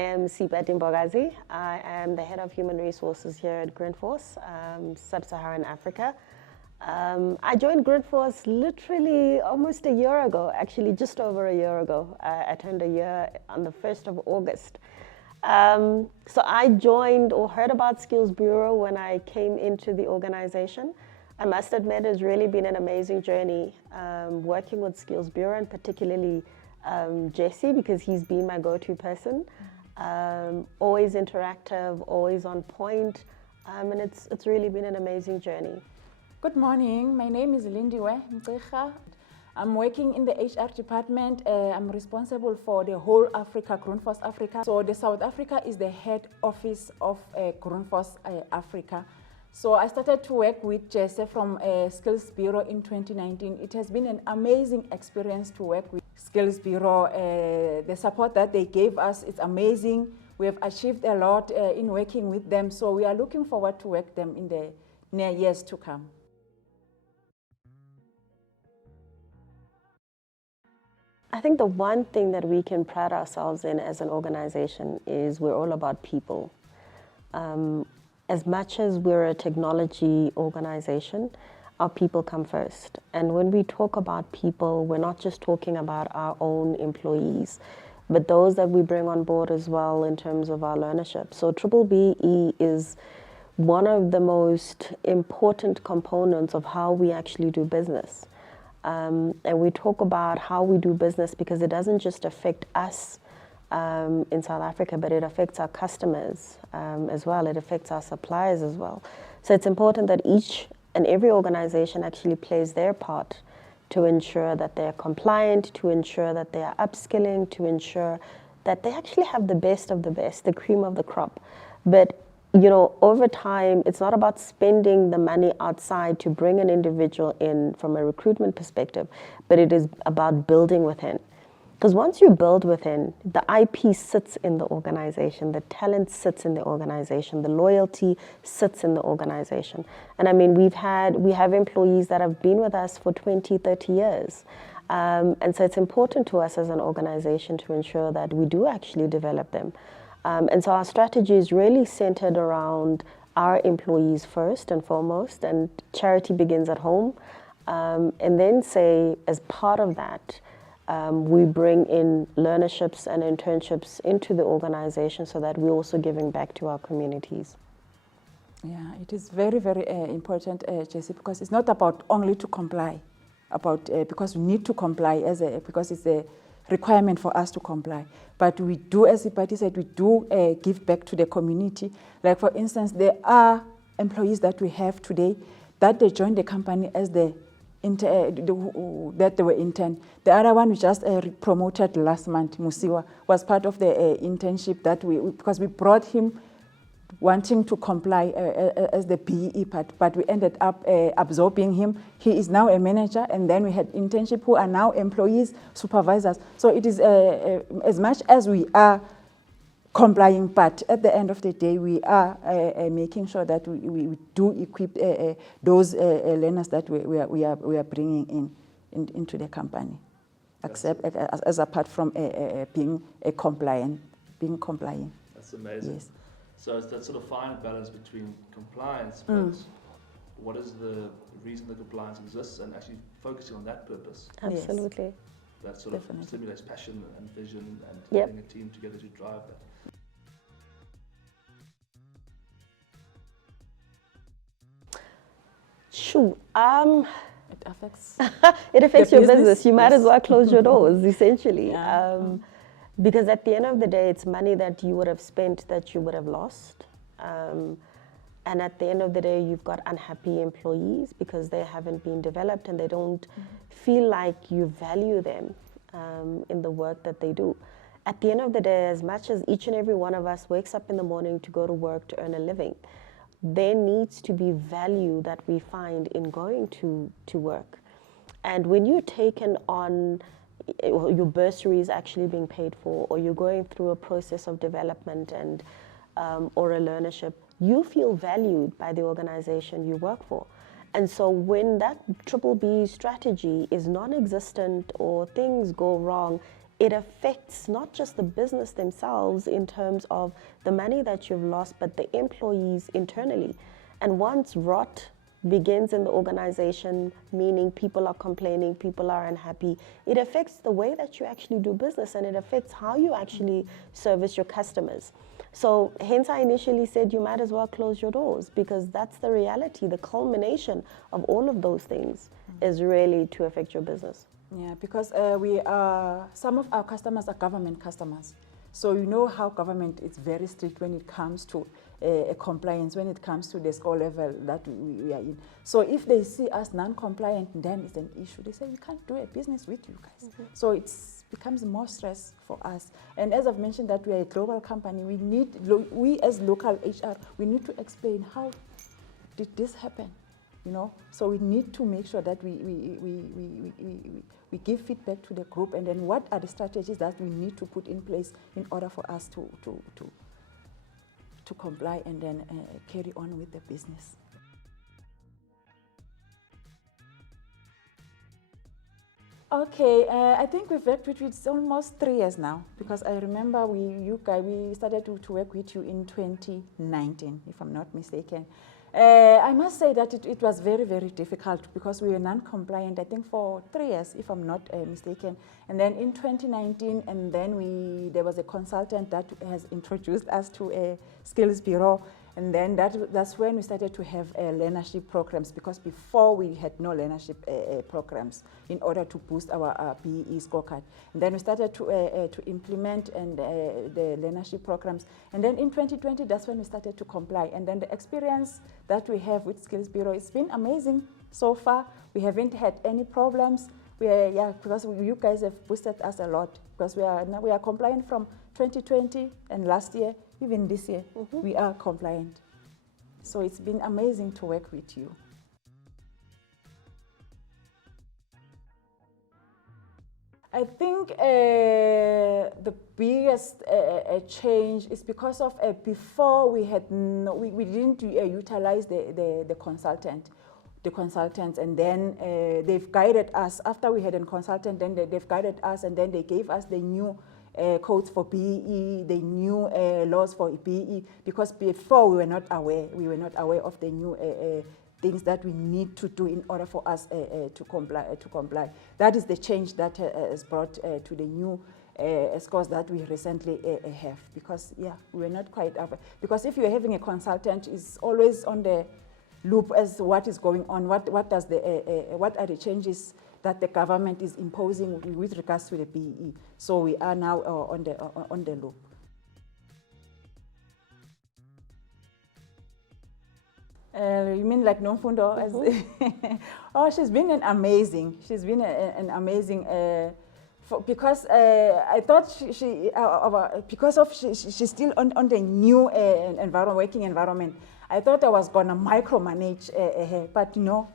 I am Sipa Dimbogazi. I am the head of human resources here at Grundfos, Sub-Saharan Africa. I joined Grundfos literally almost a year ago, actually just over a year ago. I turned a year on the 1st of August. So I joined or heard about Skills Bureau when I came into the organization. I must admit it's really been an amazing journey working with Skills Bureau, and particularly Jesse, because he's been my go-to person. Always interactive, always on point, and it's really been an amazing journey. Good morning, my name is Lindiwe Mkhicha. I'm working in the HR department. I'm responsible for the whole Africa, Grundfos Africa. So the South Africa is the head office of Grundfos Africa. So I started to work with Jesse from Skills Bureau in 2019. It has been an amazing experience to work with Skills Bureau. The support that they gave us is amazing. We have achieved a lot in working with them. So we are looking forward to work them in the near years to come. I think the one thing that we can pride ourselves in as an organization is we're all about people. As much as we're a technology organization, our people come first. And when we talk about people, we're not just talking about our own employees, but those that we bring on board as well in terms of our learnership. So BBE is one of the most important components of how we actually do business. And we talk about how we do business because it doesn't just affect us in South Africa, but it affects our customers as well. It affects our suppliers as well. So it's important that each and every organization actually plays their part to ensure that they're compliant, to ensure that they are upskilling, to ensure that they actually have the best of the best, the cream of the crop. But you know, over time, it's not about spending the money outside to bring an individual in from a recruitment perspective, but it is about building within. Because once you build within, the IP sits in the organization, the talent sits in the organization, the loyalty sits in the organization. And I mean, we have employees that have been with us for 20, 30 years. And so it's important to us as an organization to ensure that we do actually develop them. And so our strategy is really centered around our employees first and foremost, and charity begins at home. And then say, as part of that, we bring in learnerships and internships into the organization so that we're also giving back to our communities. Yeah, it is very, very important, Jesse, because it's not about only to comply, because we need to comply because it's a requirement for us to comply. But we do, as the party said, we do give back to the community. Like for instance, there are employees that we have today that they joined the company as that they were intern. The other one we just promoted last month, Musiwa, was part of the internship that because we brought him wanting to comply as the PE part, but we ended up absorbing him. He is now a manager, and then we had internship who are now employees, supervisors. So it is as much as we are complying, but at the end of the day, we are making sure that we do equip those learners that we are bringing into the company, except as apart from being compliant. That's amazing. Yes. So it's that sort of fine balance between compliance, but what is the reason that compliance exists, and actually focusing on that purpose. Absolutely. Yes. That sort Definitely. of stimulates passion and vision and Yep. getting a team together to drive that. Shoo. It affects It affects the your business. business. You might Yes. as well close your doors, essentially. Yeah. Because at the end of the day, it's money that you would have spent that you would have lost. And at the end of the day, you've got unhappy employees because they haven't been developed and they don't feel like you value them in the work that they do. At the end of the day, as much as each and every one of us wakes up in the morning to go to work to earn a living, there needs to be value that we find in going to work. And when you're taken on, your bursary is actually being paid for, or you're going through a process of development and or a learnership, you feel valued by the organization you work for. And so when that BBB strategy is non-existent or things go wrong, it affects not just the business themselves in terms of the money that you've lost, but the employees internally. And once rot begins in the organization, meaning people are complaining, people are unhappy, it affects the way that you actually do business, and it affects how you actually service your customers. So hence I initially said you might as well close your doors, because that's the reality. The culmination of all of those things is really to affect your business. Yeah, because some of our customers are government customers. So you know how government is very strict when it comes to compliance, when it comes to the score level that we are in. So if they see us non-compliant, then it's an issue. They say, we can't do a business with you guys. So it becomes more stress for us. And as I've mentioned that we are a global company, we as local HR, we need to explain how did this happen, you know? So we need to make sure that we give feedback to the group, and then what are the strategies that we need to put in place in order for us to comply and then carry on with the business. Okay, I think we've worked with you almost 3 years now, because I remember we started to work with you in 2019, if I'm not mistaken. I must say that it was very, very difficult, because we were non-compliant, I think, for 3 years, if I'm not mistaken. And then in 2019, and then there was a consultant that has introduced us to a skills bureau. And then that's when we started to have learnership programs, because before we had no learnership programs in order to boost our BEE scorecard. And then we started to implement the learnership programs. And then in 2020, that's when we started to comply. And then the experience that we have with Skills Bureau, it's been amazing so far. We haven't had any problems. Because you guys have boosted us a lot, because we are compliant from 2020 and last year. Even this year, we are compliant. So it's been amazing to work with you. I think the biggest change is because of before we didn't utilize the consultants, and then they've guided us. After we had a consultant, then they've guided us, and then they gave us the new codes for BEE, the new laws for BEE, because before we were not aware of the new things that we need to do in order for us to comply. That is the change that is brought to the new scores that we recently have, because we were not quite aware. Because if you're having a consultant, is always on the loop as what is going on, what are the changes that the government is imposing with regards to the BEE. So we are now on the loop. You mean like Nomfundo? Oh, she's been an amazing. Because I thought she's still on the new working environment. I thought I was gonna micromanage her, but no.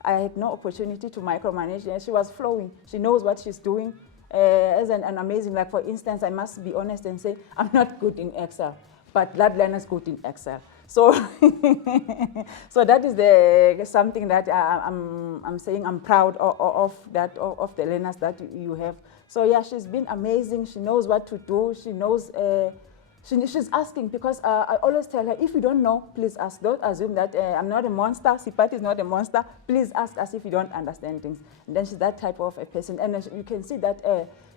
I had no opportunity to micromanage, and she was flowing. She knows what she's doing. As an amazing, like for instance, I must be honest and say, I'm not good in Excel, but that learner is good in Excel. So, so that is something that I'm saying I'm proud of the learners that you have. So yeah, she's been amazing. She knows what to do. She knows. She's asking, because I always tell her, if you don't know, please ask. Don't assume that I'm not a monster, Sipati is not a monster. Please ask us if you don't understand things. And then she's that type of a person. And you can see that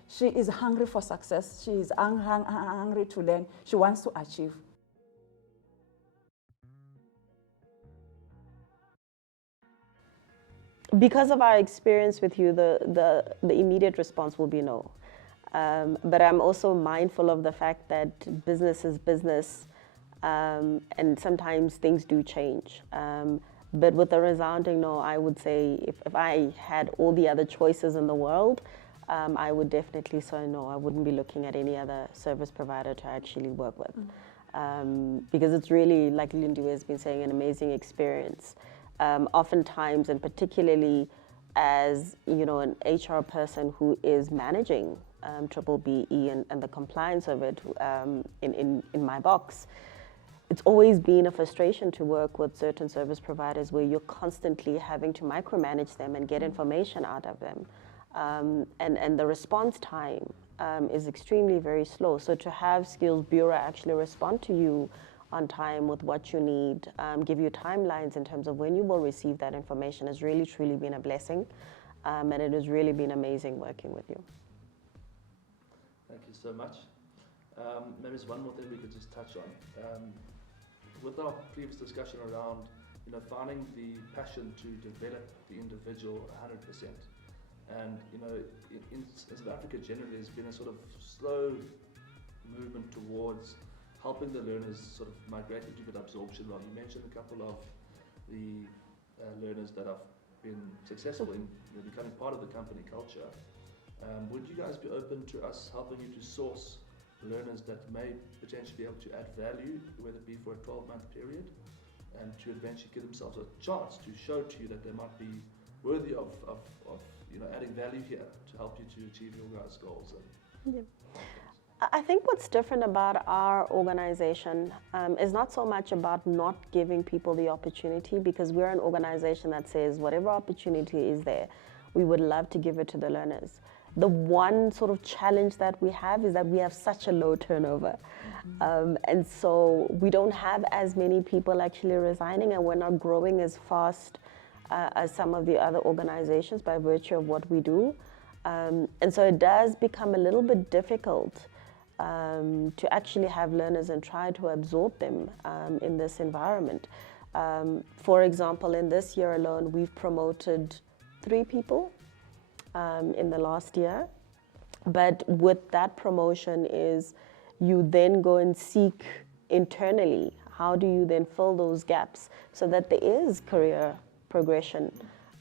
she is hungry for success. She is hungry to learn. She wants to achieve. Because of our experience with you, the immediate response will be no. But I'm also mindful of the fact that business is business, and sometimes things do change. But with a resounding no, I would say if I had all the other choices in the world, I would definitely say no. I wouldn't be looking at any other service provider to actually work with. Because it's really, like Lindu has been saying, an amazing experience. Oftentimes, and particularly as an HR person who is managing triple BE and the compliance of it in my box, it's always been a frustration to work with certain service providers where you're constantly having to micromanage them and get information out of them. And the response time is extremely very slow. So to have Skills Bureau actually respond to you on time with what you need, give you timelines in terms of when you will receive that information has really, truly been a blessing. And it has really been amazing working with you. Thank you so much. Maybe there's one more thing we could just touch on. With our previous discussion around, finding the passion to develop the individual 100%. And, in South Africa generally, there's been a sort of slow movement towards helping the learners sort of migrate into that absorption role. You mentioned a couple of the learners that have been successful in becoming part of the company culture. Would you guys be open to us helping you to source learners that may potentially be able to add value, whether it be for a 12-month period, and to eventually give themselves a chance to show to you that they might be worthy of adding value here to help you to achieve your guys' goals? I think what's different about our organization is not so much about not giving people the opportunity, because we're an organization that says whatever opportunity is there, we would love to give it to the learners. The one sort of challenge that we have is that we have such a low turnover. And so we don't have as many people actually resigning, and we're not growing as fast as some of the other organizations by virtue of what we do. And so it does become a little bit difficult to actually have learners and try to absorb them in this environment. For example, in this year alone, we've promoted 3 people in the last year. But with that promotion is you then go and seek internally, how do you then fill those gaps so that there is career progression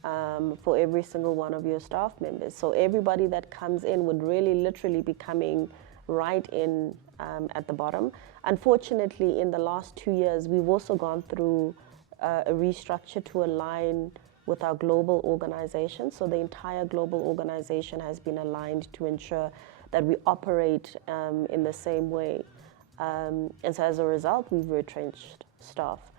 for every single one of your staff members. So everybody that comes in would really literally be coming right in at the bottom. Unfortunately, in the last 2 years, we've also gone through a restructure to align with our global organization. So the entire global organization has been aligned to ensure that we operate in the same way. And so as a result, we've retrenched staff.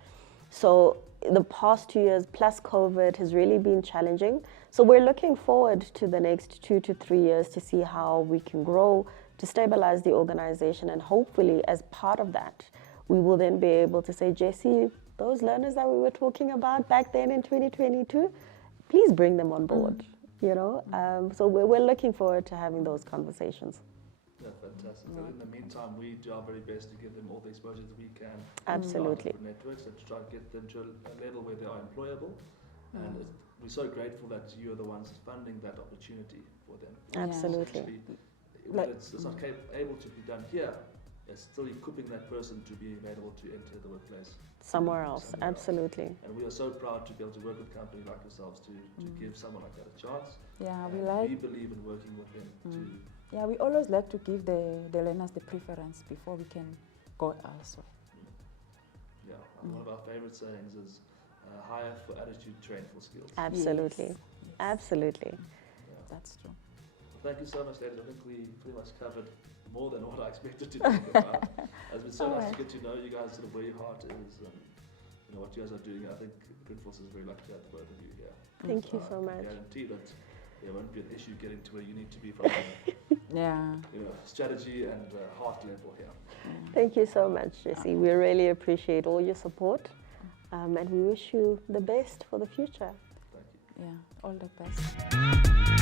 So the past 2 years plus COVID has really been challenging. So we're looking forward to the next 2 to 3 years to see how we can grow, to stabilize the organization, and hopefully as part of that, we will then be able to say, Jesse, those learners that we were talking about back then in 2022, please bring them on board, So we're looking forward to having those conversations. Yeah, fantastic. But in the meantime, we do our very best to give them all the exposure that we can. Absolutely. Networks and to try to get them to a level where they are employable. And we're so grateful that you're the ones funding that opportunity for them. Absolutely. It's not able to be done here, it's still equipping that person to be available to enter the workplace. Somewhere else, absolutely. And we are so proud to be able to work with a company like yourselves to give someone like that a chance. Yeah, we believe in working with them Yeah, we always like to give the learners the preference before we can go elsewhere. Yeah, one of our favorite sayings is hire for attitude, train for skills. Absolutely. Yes. Absolutely. Yeah. That's true. Thank you so much, ladies. I think we pretty much covered more than what I expected to talk about. It's been so nice to get to know you guys, sort of where your heart is, and what you guys are doing. I think Grundfos is very lucky to have both of you here. Thank you so much. I guarantee that there won't be an issue getting to where you need to be from strategy and heart level here. Thank you so much, Jesse. We really appreciate all your support, and we wish you the best for the future. Thank you. Yeah, all the best.